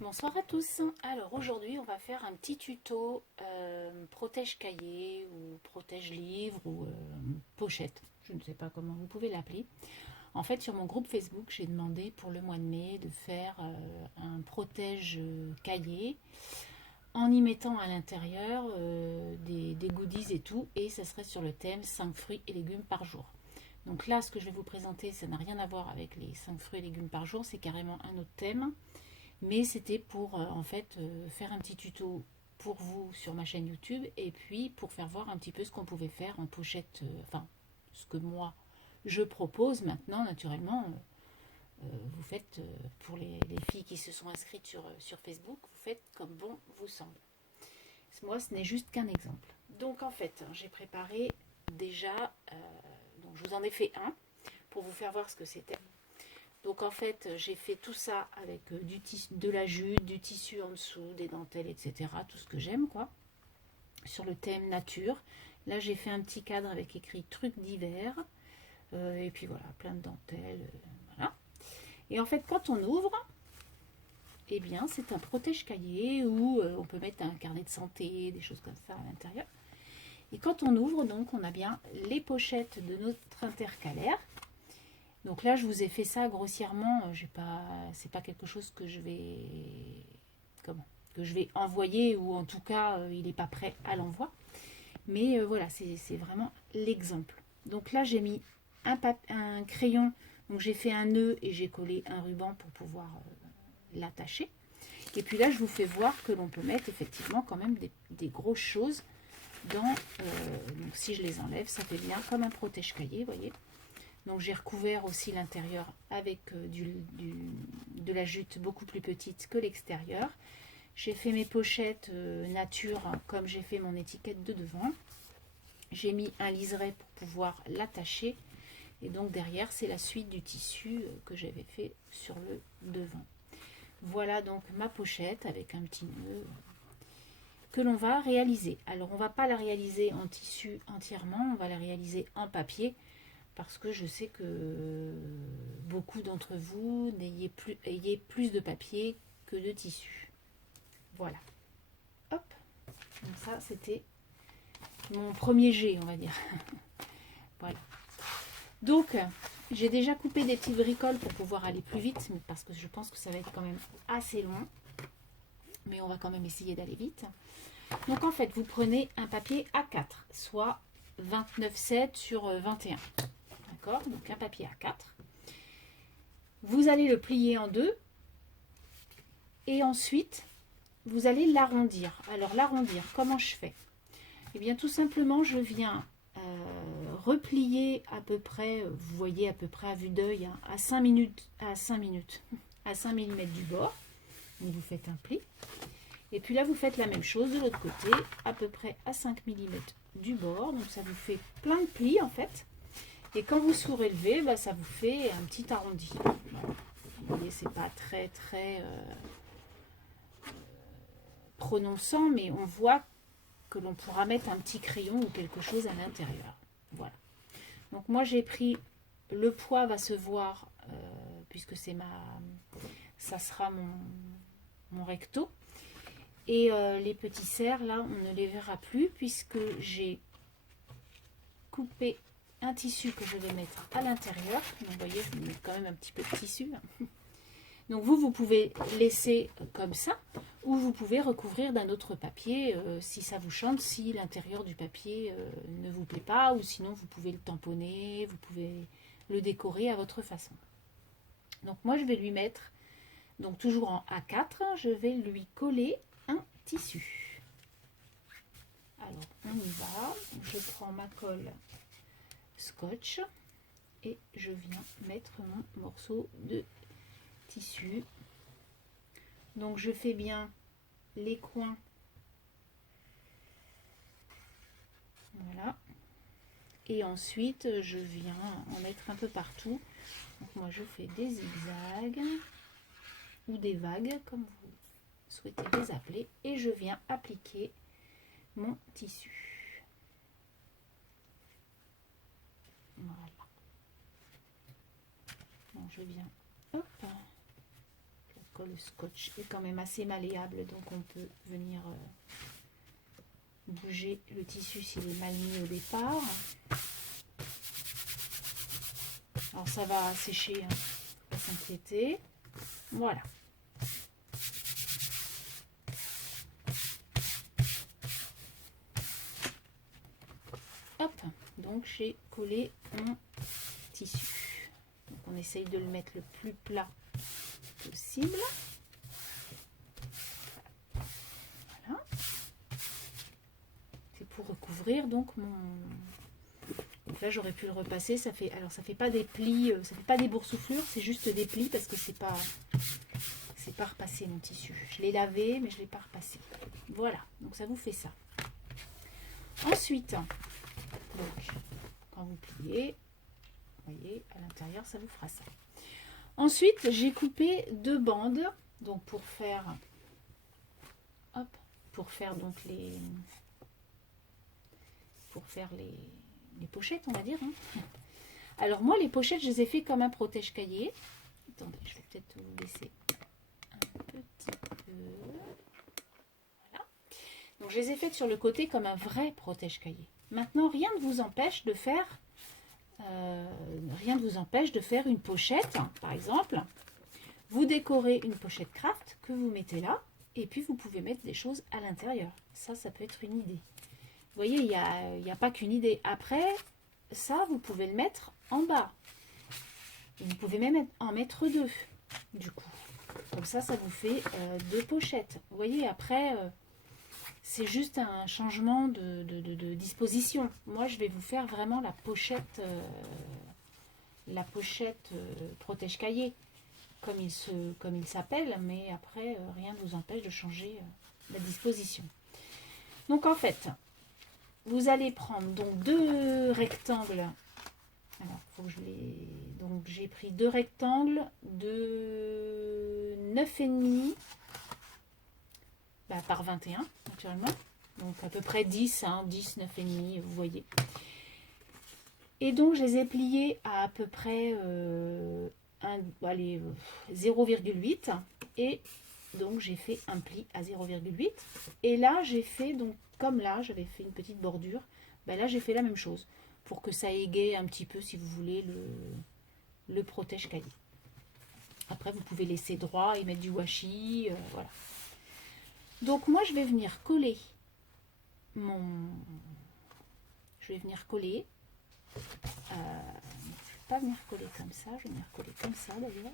Bonsoir à tous. Alors aujourd'hui on va faire un petit tuto protège cahier ou protège livre ou pochette. Je ne sais pas comment vous pouvez l'appeler. En fait sur mon groupe Facebook j'ai demandé pour le mois de mai de faire un protège cahier en y mettant à l'intérieur des goodies et tout, et ça serait sur le thème 5 fruits et légumes par jour. Donc là ce que je vais vous présenter ça n'a rien à voir avec les 5 fruits et légumes par jour, c'est carrément un autre thème. Mais c'était pour faire un petit tuto pour vous sur ma chaîne YouTube et puis pour faire voir un petit peu ce qu'on pouvait faire en pochette, enfin ce que moi je propose maintenant naturellement. Vous faites pour les filles qui se sont inscrites sur Facebook, vous faites comme bon vous semble. Moi ce n'est juste qu'un exemple. Donc en fait j'ai préparé déjà, donc je vous en ai fait un pour vous faire voir ce que c'était. Donc en fait, j'ai fait tout ça avec de la jute, du tissu en dessous, des dentelles, etc. Tout ce que j'aime, quoi. Sur le thème nature. Là, j'ai fait un petit cadre avec écrit trucs d'hiver. Et puis voilà, plein de dentelles. Voilà. Et en fait, quand on ouvre, eh bien, c'est un protège-cahier où on peut mettre un carnet de santé, des choses comme ça à l'intérieur. Et quand on ouvre, donc, on a bien les pochettes de notre intercalaire. Donc là, je vous ai fait ça grossièrement. C'est pas quelque chose que je vais, que je vais envoyer, ou en tout cas, il n'est pas prêt à l'envoi. Mais voilà, c'est vraiment l'exemple. Donc là, j'ai mis un crayon. Donc j'ai fait un nœud et j'ai collé un ruban pour pouvoir l'attacher. Et puis là, je vous fais voir que l'on peut mettre effectivement quand même des grosses choses dans. Donc si je les enlève, ça fait bien comme un protège-cahier, vous voyez. Donc j'ai recouvert aussi l'intérieur avec de la jute beaucoup plus petite que l'extérieur. J'ai fait mes pochettes nature comme j'ai fait mon étiquette de devant. J'ai mis un liseré pour pouvoir l'attacher. Et donc derrière c'est la suite du tissu que j'avais fait sur le devant. Voilà donc ma pochette avec un petit nœud que l'on va réaliser. Alors on ne va pas la réaliser en tissu entièrement, on va la réaliser en papier. Parce que je sais que beaucoup d'entre vous ayez plus de papier que de tissu. Voilà. Hop. Donc ça, c'était mon premier jet, on va dire. Voilà. Donc, j'ai déjà coupé des petites bricoles pour pouvoir aller plus vite, parce que je pense que ça va être quand même assez loin. Mais on va quand même essayer d'aller vite. Donc, en fait, vous prenez un papier A4, soit 29,7 sur 21. D'accord, donc un papier A4. Vous allez le plier en deux et ensuite vous allez l'arrondir. Alors l'arrondir, comment je fais? Eh bien tout simplement je viens replier à peu près, vous voyez à peu près à vue d'œil, hein, à 5 minutes, à 5 mm du bord. Donc vous faites un pli. Et puis là vous faites la même chose de l'autre côté, à peu près à 5 mm du bord. Donc ça vous fait plein de plis en fait. Et quand vous soulevez, bah, ça vous fait un petit arrondi. Vous voyez, c'est pas très prononçant, mais on voit que l'on pourra mettre un petit crayon ou quelque chose à l'intérieur. Voilà. Donc moi j'ai pris, le poids va se voir, puisque ça sera mon recto. Et les petits cerfs, là, on ne les verra plus, puisque j'ai coupé un tissu que je vais mettre à l'intérieur. Donc vous voyez, je mets quand même un petit peu de tissu. Donc vous pouvez laisser comme ça, ou vous pouvez recouvrir d'un autre papier si ça vous chante, si l'intérieur du papier ne vous plaît pas, ou sinon vous pouvez le tamponner, vous pouvez le décorer à votre façon. Donc moi je vais lui mettre, donc toujours en A4, je vais lui coller un tissu. Alors on y va, je prends ma colle scotch et je viens mettre mon morceau de tissu. Donc je fais bien les coins, voilà, et ensuite je viens en mettre un peu partout. Donc moi je fais des zigzags ou des vagues comme vous souhaitez les appeler, et je viens appliquer mon tissu. Voilà. Donc je viens, hop, je le scotch est quand même assez malléable, donc on peut venir bouger le tissu s'il est mal mis au départ. Alors ça va sécher, hein, pas s'inquiéter. Voilà. Hop, donc j'ai collé mon tissu. Donc on essaye de le mettre le plus plat possible. Voilà. C'est pour recouvrir donc mon... Donc là j'aurais pu le repasser. Ça fait, alors ça fait pas des plis, ça fait pas des boursouflures, c'est juste des plis parce que c'est pas repassé mon tissu. Je l'ai lavé mais je l'ai pas repassé. Voilà, donc ça vous fait ça. Ensuite, donc quand vous pliez, vous voyez à l'intérieur ça vous fera ça. Ensuite j'ai coupé 2 bandes donc pour faire donc les pochettes, on va dire, hein. Alors moi les pochettes je les ai fait comme un protège-cahier. Attendez, je vais peut-être vous laisser un petit peu. Voilà. Donc je les ai faites sur le côté comme un vrai protège-cahier. Maintenant rien ne vous empêche de faire une pochette, hein, par exemple. Vous décorez une pochette craft que vous mettez là et puis vous pouvez mettre des choses à l'intérieur. Ça peut être une idée. Vous voyez, il n'y a pas qu'une idée. Après, ça, vous pouvez le mettre en bas. Vous pouvez même en mettre 2, du coup. Comme ça vous fait 2 pochettes. Vous voyez, après, c'est juste un changement de disposition. Moi, je vais vous faire vraiment la pochette protège-cahier, comme il s'appelle. Mais après, rien ne vous empêche de changer la disposition. Donc, en fait... Vous allez prendre donc 2 rectangles. Alors, faut que je les... Donc, j'ai pris 2 rectangles de 9,5 par 21, naturellement. Donc, à peu près 10, hein, 10, 9,5, vous voyez. Et donc, je les ai pliés à peu près 0,8. Et donc, j'ai fait un pli à 0,8. Et là, j'ai fait donc... Comme là, j'avais fait une petite bordure, là j'ai fait la même chose pour que ça égaye un petit peu, si vous voulez, le protège-cahier. Après, vous pouvez laisser droit et mettre du washi, voilà. Donc moi, je vais venir coller je vais vais pas venir coller comme ça, je vais venir coller comme ça d'ailleurs.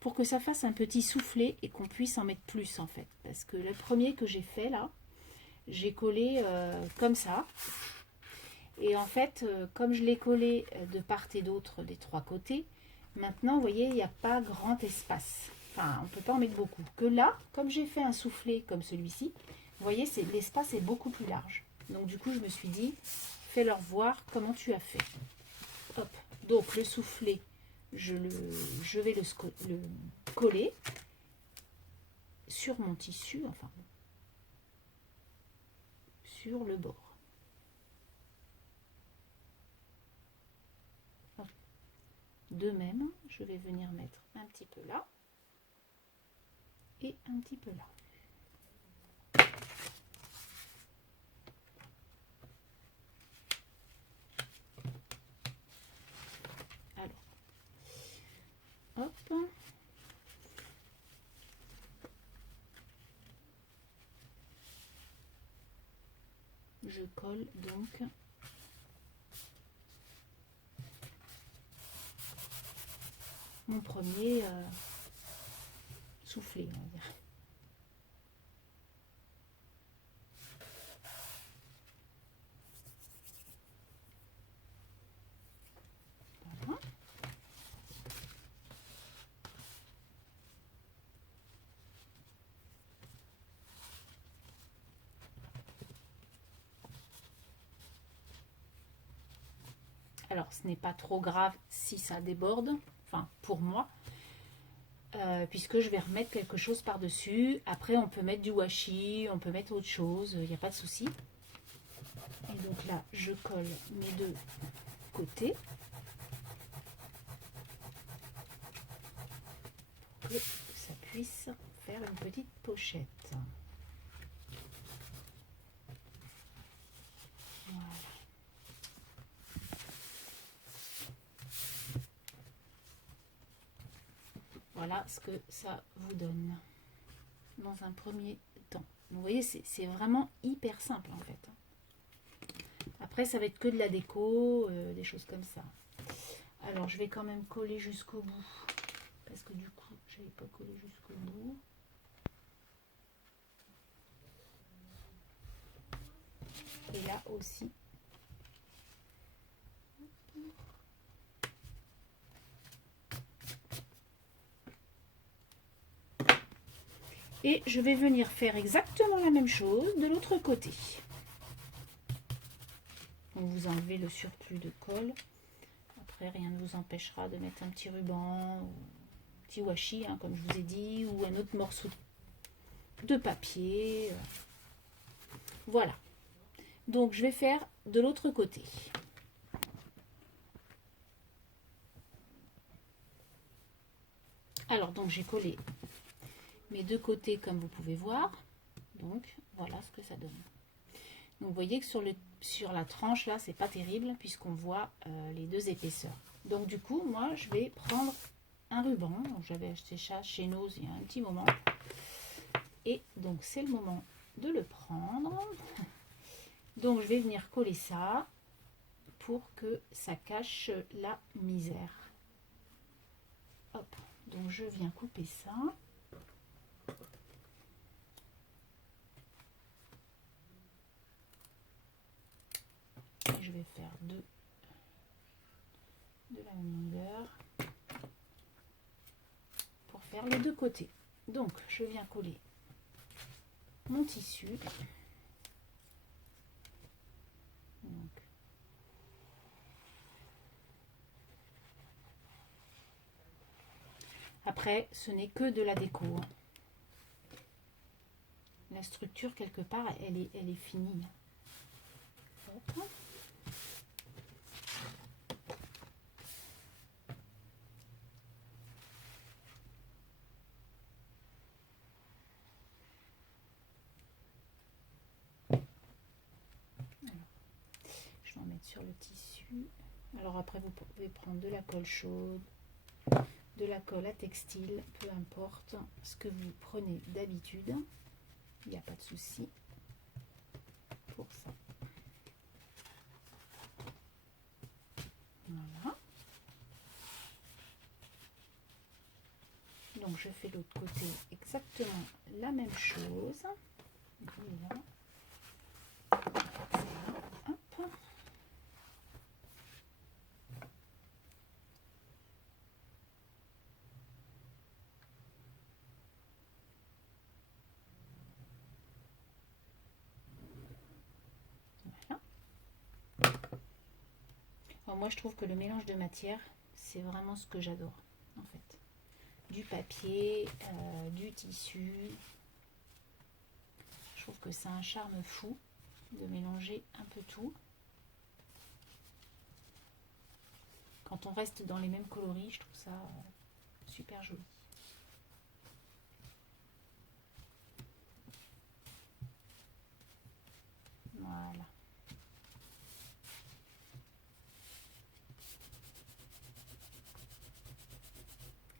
Pour que ça fasse un petit soufflet et qu'on puisse en mettre plus en fait. Parce que le premier que j'ai fait là, j'ai collé comme ça. Et en fait, comme je l'ai collé de part et d'autre des 3 côtés, maintenant vous voyez, il n'y a pas grand espace. Enfin, on ne peut pas en mettre beaucoup. Que là, comme j'ai fait un soufflet comme celui-ci, vous voyez, l'espace est beaucoup plus large. Donc du coup, je me suis dit, fais-leur voir comment tu as fait. Hop, donc le soufflet. Je vais le coller sur mon tissu, enfin sur le bord. De même, je vais venir mettre un petit peu là et un petit peu là. Hop. Je colle donc mon premier soufflet, on va dire. Voilà. Alors, ce n'est pas trop grave si ça déborde, enfin pour moi, puisque je vais remettre quelque chose par-dessus. Après, on peut mettre du washi, on peut mettre autre chose, il n'y a pas de souci. Et donc là, je colle mes 2 côtés. que ça puisse faire une petite pochette. Voilà. Voilà ce que ça vous donne dans un premier temps. Vous voyez, c'est vraiment hyper simple en fait. Après, ça va être que de la déco, des choses comme ça. Alors, je vais quand même coller jusqu'au bout. Parce que du coup, je n'avais pas collé jusqu'au bout. Et là aussi. Et je vais venir faire exactement la même chose de l'autre côté. Donc vous enlevez le surplus de colle. Après, rien ne vous empêchera de mettre un petit ruban, ou un petit washi, hein, comme je vous ai dit, ou un autre morceau de papier. Voilà. Donc je vais faire de l'autre côté. Alors donc j'ai collé mes deux côtés comme vous pouvez voir. Donc voilà ce que ça donne. Donc vous voyez que sur la tranche là, c'est pas terrible puisqu'on voit les deux épaisseurs. Donc du coup, moi je vais prendre un ruban. J'avais acheté ça chez Nose il y a un petit moment. Et donc c'est le moment de le prendre. Donc je vais venir coller ça pour que ça cache la misère. Hop, donc je viens couper ça. Et je vais faire deux de la même longueur pour faire les deux côtés. Donc je viens coller mon tissu. Donc, après, ce n'est que de la déco. La structure, quelque part, elle est finie. Hop. Je vais en mettre sur le tissu. Alors après, vous pouvez prendre de la colle chaude, de la colle à textile, peu importe ce que vous prenez d'habitude. Il n'y a pas de souci pour ça. Voilà. Donc je fais l'autre côté exactement la même chose. Voilà. Hop. Voilà. Alors moi je trouve que le mélange de matière, c'est vraiment ce que j'adore en fait. Du papier, du tissu. Je trouve que c'est un charme fou de mélanger un peu tout. Quand on reste dans les mêmes coloris, je trouve ça super joli. Voilà.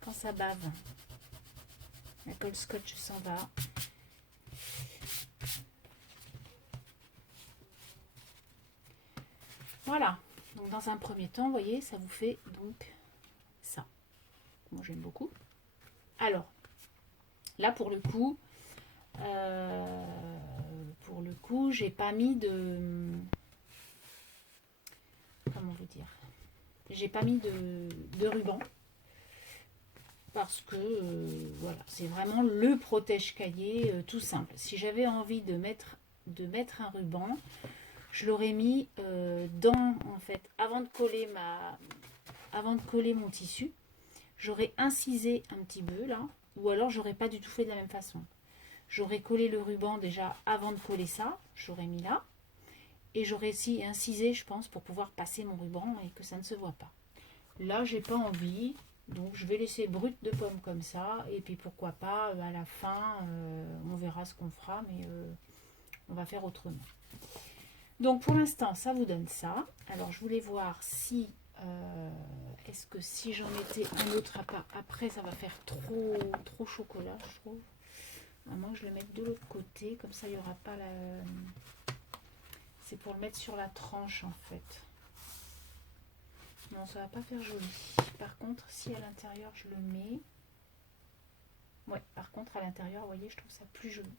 Quand ça bave, la colle scotch s'en va. Voilà. Donc dans un premier temps, vous voyez, ça vous fait donc ça. Moi j'aime beaucoup. Alors, là pour le coup, j'ai pas mis de... Comment vous dire? J'ai pas mis de ruban. Parce que voilà, c'est vraiment le protège-cahier tout simple. Si j'avais envie de mettre un ruban, je l'aurais mis en fait, avant de coller mon tissu, j'aurais incisé un petit peu là, ou alors j'aurais pas du tout fait de la même façon. J'aurais collé le ruban déjà avant de coller ça, j'aurais mis là, et j'aurais aussi incisé, je pense, pour pouvoir passer mon ruban et que ça ne se voit pas. Là, j'ai pas envie. Donc je vais laisser brut de pomme comme ça. Et puis pourquoi pas, à la fin, on verra ce qu'on fera, mais on va faire autrement. Donc pour l'instant, ça vous donne ça. Alors je voulais voir si... est-ce que si j'en mettais un autre après, ça va faire trop chocolat, je trouve. À moins que je le mette de l'autre côté, comme ça il n'y aura pas la... C'est pour le mettre sur la tranche en fait. Non, ça va pas faire joli. Par contre, si à l'intérieur je le mets... Ouais, par contre à l'intérieur, vous voyez, je trouve ça plus joli.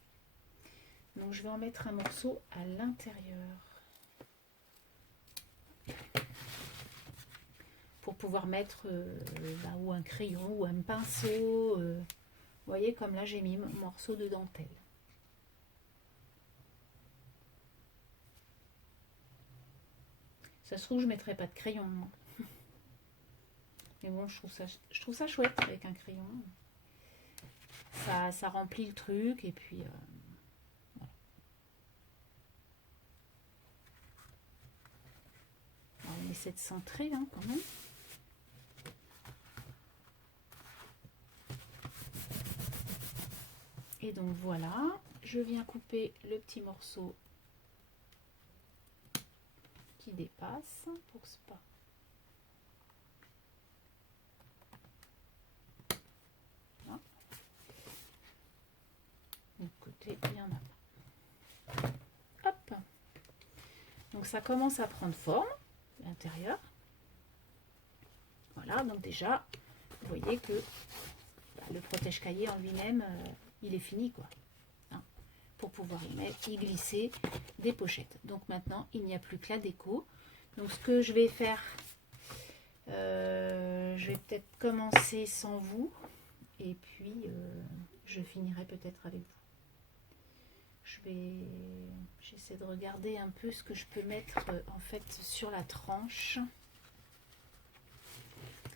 Donc je vais en mettre un morceau à l'intérieur. Pour pouvoir mettre ou un crayon ou un pinceau. Vous voyez, comme là j'ai mis mon morceau de dentelle. Ça se trouve, je ne mettrai pas de crayon. Moi. Mais bon, je trouve ça chouette avec un crayon. Ça remplit le truc et puis... voilà. Alors, on essaie de centrer hein, quand même. Et donc voilà, je viens couper le petit morceau qui dépasse pour ce pas. Voilà. De l'autre côté, il y en a. Hop. Donc ça commence à prendre forme, l'intérieur. Voilà, donc déjà, vous voyez que le protège-cahier en lui-même, il est fini quoi. Hein, pour pouvoir y glisser des pochettes. Donc maintenant, il n'y a plus que la déco. Donc ce que je vais faire, je vais peut-être commencer sans vous. Et puis, je finirai peut-être avec vous. J'essaie de regarder un peu ce que je peux mettre en fait sur la tranche.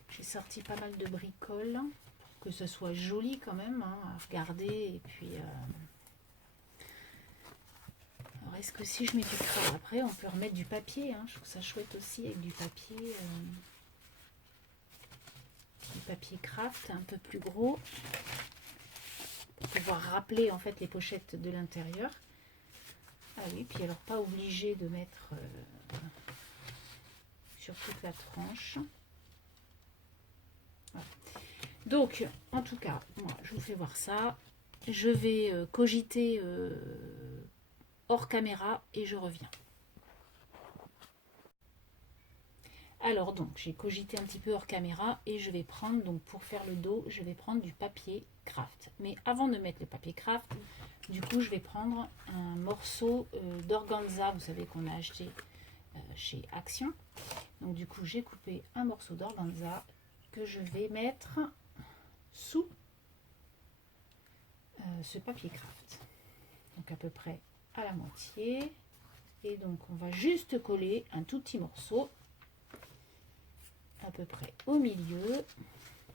J'ai sorti pas mal de bricoles pour que ce soit joli quand même hein, à regarder. Et puis, alors est-ce que si je mets du craft, après on peut remettre du papier. Hein, je trouve ça chouette aussi avec du papier. Du papier craft un peu plus gros. Pour pouvoir rappeler en fait les pochettes de l'intérieur. Ah oui, puis alors pas obligé de mettre sur toute la tranche. Voilà. Donc, en tout cas, moi, je vous fais voir ça. Je vais cogiter hors caméra et je reviens. Alors donc, j'ai cogité un petit peu hors caméra et je vais prendre, donc pour faire le dos, je vais prendre du papier craft. Mais avant de mettre le papier craft, du coup, je vais prendre un morceau d'organza, vous savez qu'on a acheté chez Action. Donc du coup, j'ai coupé un morceau d'organza que je vais mettre sous ce papier craft. Donc à peu près à la moitié. Et donc, on va juste coller un tout petit morceau à peu près au milieu.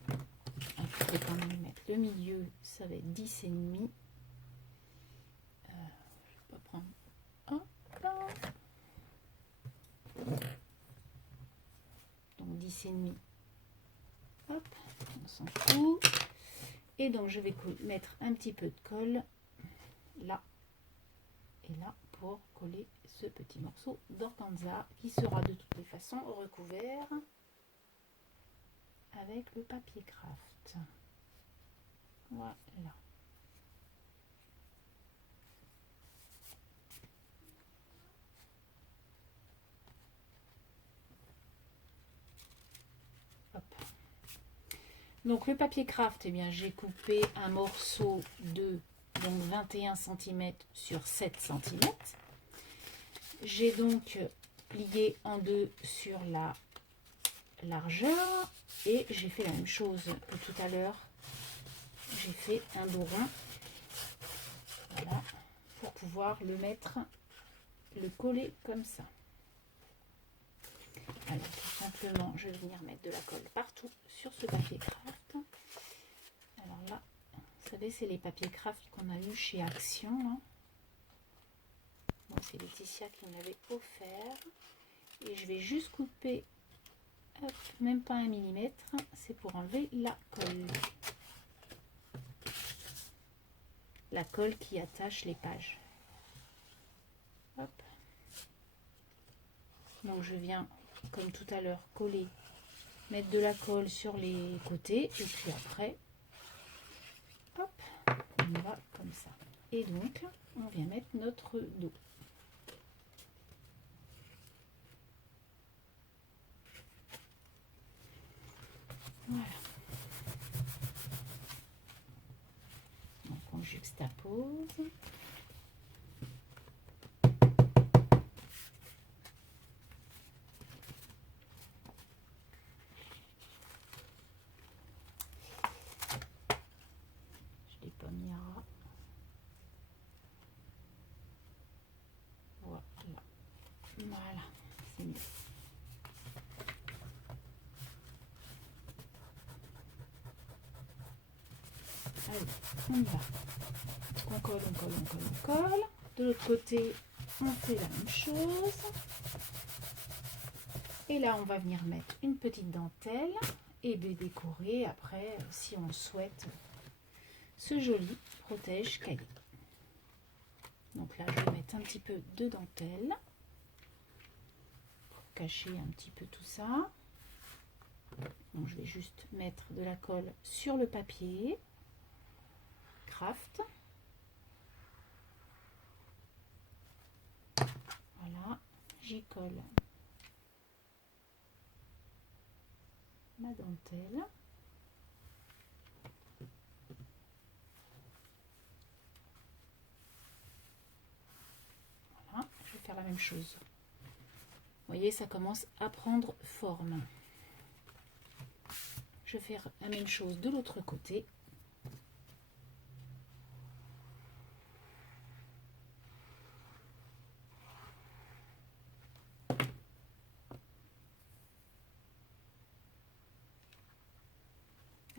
Je vais quand même mettre le milieu, ça va être 10,5. Je vais pas prendre là. Donc 10,5. Hop, on s'en fout. Et donc je vais mettre un petit peu de colle là et là pour coller ce petit morceau d'organza qui sera de toutes les façons recouvert avec le papier craft. Voilà. Hop. Donc le papier craft, eh bien j'ai coupé un morceau de donc 21 cm sur 7 cm. J'ai donc plié en deux sur la largeur et j'ai fait la même chose que tout à l'heure. J'ai fait un dos rond, voilà, pour pouvoir le mettre, le coller comme ça. Alors tout simplement, je vais venir mettre de la colle partout sur ce papier craft. Alors là, vous savez, c'est les papiers craft qu'on a eu chez Action. Hein. Bon, c'est Laetitia qui me l'avait offert. Et je vais juste couper Hop, même pas 1 millimètre, c'est pour enlever la colle. La colle qui attache les pages. Hop. Donc je viens, comme tout à l'heure, coller, mettre de la colle sur les côtés, et puis après, hop, on va comme ça. Et donc, on vient mettre notre dos. Voilà. Donc on juxtapose. Je l'ai pas mis à ras. Voilà. Voilà, c'est mieux. Allez, on y va. On colle, on colle, on colle, on colle. De l'autre côté, on fait la même chose. Et là, on va venir mettre une petite dentelle et décorer après, si on souhaite, ce joli protège cahier. Donc là, je vais mettre un petit peu de dentelle pour cacher un petit peu tout ça. Donc je vais juste mettre de la colle sur le papier craft. Voilà, j'y colle ma dentelle. Voilà, je vais faire la même chose. Vous voyez, ça commence à prendre forme. Je vais faire la même chose de l'autre côté.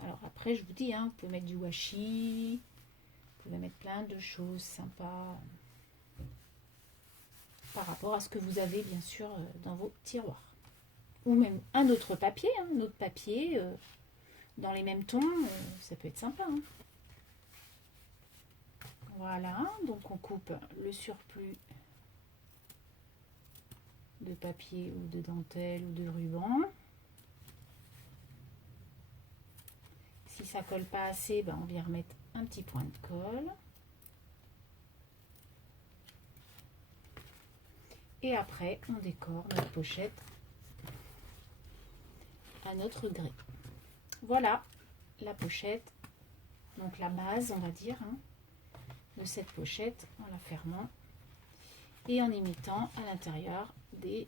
Alors après, je vous dis, hein, vous pouvez mettre du washi, vous pouvez mettre plein de choses sympas par rapport à ce que vous avez bien sûr dans vos tiroirs. Ou même un autre papier, hein, un autre papier dans les mêmes tons, ça peut être sympa. Hein. Voilà, donc on coupe le surplus de papier ou de dentelle ou de ruban. Si ça colle pas assez, ben on vient remettre un petit point de colle. Et après, on décore notre pochette à notre gré. Voilà la pochette, donc la base, on va dire, hein, de cette pochette en la fermant et en imitant à l'intérieur des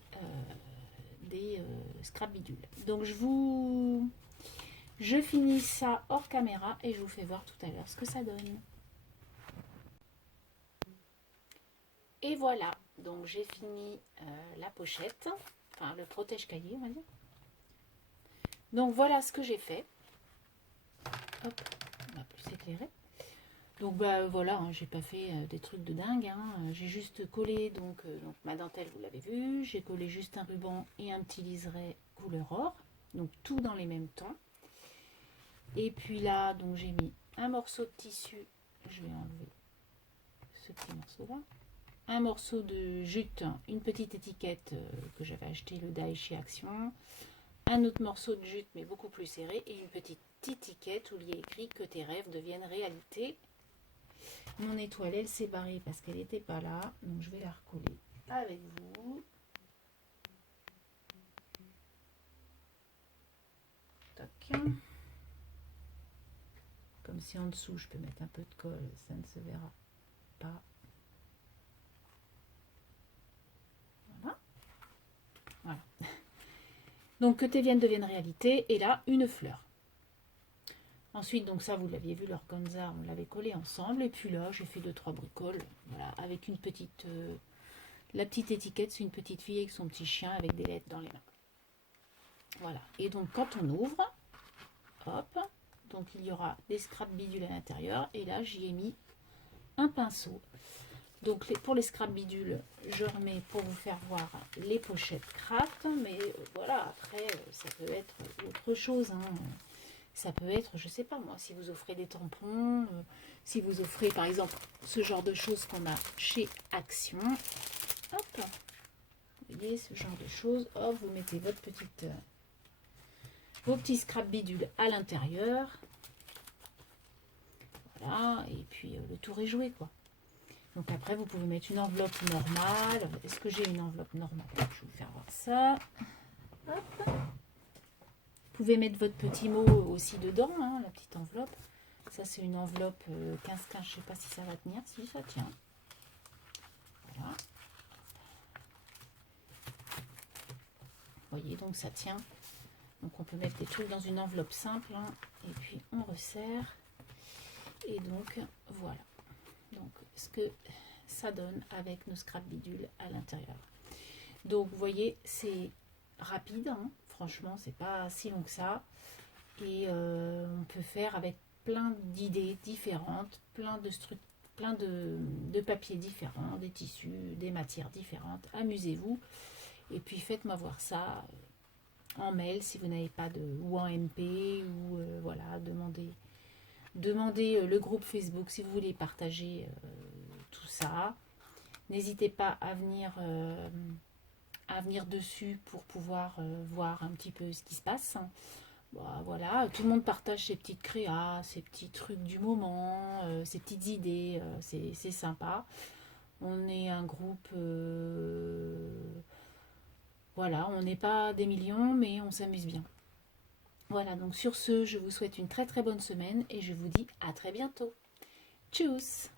scrap bidules. Donc je finis ça hors caméra et je vous fais voir tout à l'heure ce que ça donne. Et voilà, donc j'ai fini la pochette, enfin le protège-cahier on va dire. Donc voilà ce que j'ai fait. Hop, on va plus s'éclairer. Donc bah voilà, hein, j'ai pas fait des trucs de dingue. Hein. J'ai juste collé donc ma dentelle, vous l'avez vu. J'ai collé juste un ruban et un petit liseré couleur or. Donc tout dans les mêmes tons. Et puis là, donc j'ai mis un morceau de tissu. Je vais enlever ce petit morceau là. Un morceau de jute, une petite étiquette que j'avais acheté le die chez Action. Un autre morceau de jute mais beaucoup plus serré et une petite étiquette où il y a écrit que tes rêves deviennent réalité. Mon étoile elle s'est barrée parce qu'elle n'était pas là, donc je vais la recoller avec vous. Tac. Comme si en dessous je peux mettre un peu de colle, ça ne se verra pas. Voilà. Voilà. Donc que tes viennes deviennent réalité et là une fleur. Ensuite, donc ça, vous l'aviez vu, l'organza, on l'avait collé ensemble. Et puis là, j'ai fait 2-3 bricoles. Voilà, avec une petite... la petite étiquette, c'est une petite fille avec son petit chien avec des lettres dans les mains. Voilà. Et donc, quand on ouvre, hop, donc il y aura des scrap bidules à l'intérieur. Et là, j'y ai mis un pinceau. Donc pour les scrap bidules, je remets pour vous faire voir les pochettes craft, mais voilà, après ça peut être autre chose, hein. Ça peut être, je sais pas moi, si vous offrez des tampons, si vous offrez par exemple ce genre de choses qu'on a chez Action. Hop, vous voyez ce genre de choses, hop, vous mettez votre petite, vos petits scrap bidules à l'intérieur. Voilà, et puis le tour est joué quoi. Donc après, vous pouvez mettre une enveloppe normale. Est-ce que j'ai une enveloppe normale? Je vais vous faire voir ça. Hop. Vous pouvez mettre votre petit mot aussi dedans, hein, la petite enveloppe. Ça, c'est une enveloppe 15-15. Je ne sais pas si ça va tenir. Si, ça tient. Voilà. Vous voyez, donc ça tient. Donc on peut mettre des trucs dans une enveloppe simple. Hein, et puis on resserre. Et donc, voilà. Donc, ce que ça donne avec nos scrap bidules à l'intérieur. Donc, vous voyez, c'est rapide. Hein, franchement, c'est pas si long que ça. Et on peut faire avec plein d'idées différentes, plein de papiers différents, des tissus, des matières différentes. Amusez-vous. Et puis, faites-moi voir ça en mail si vous n'avez pas de... ou en MP, ou voilà, demandez le groupe Facebook si vous voulez partager tout ça. N'hésitez pas à venir dessus pour pouvoir voir un petit peu ce qui se passe. Bah, voilà, tout le monde partage ses petites créas, ses petits trucs du moment, ses petites idées, c'est sympa. On est un groupe, voilà, on n'est pas des millions, mais on s'amuse bien. Voilà, donc sur ce, je vous souhaite une très très bonne semaine et je vous dis à très bientôt. Tchuss!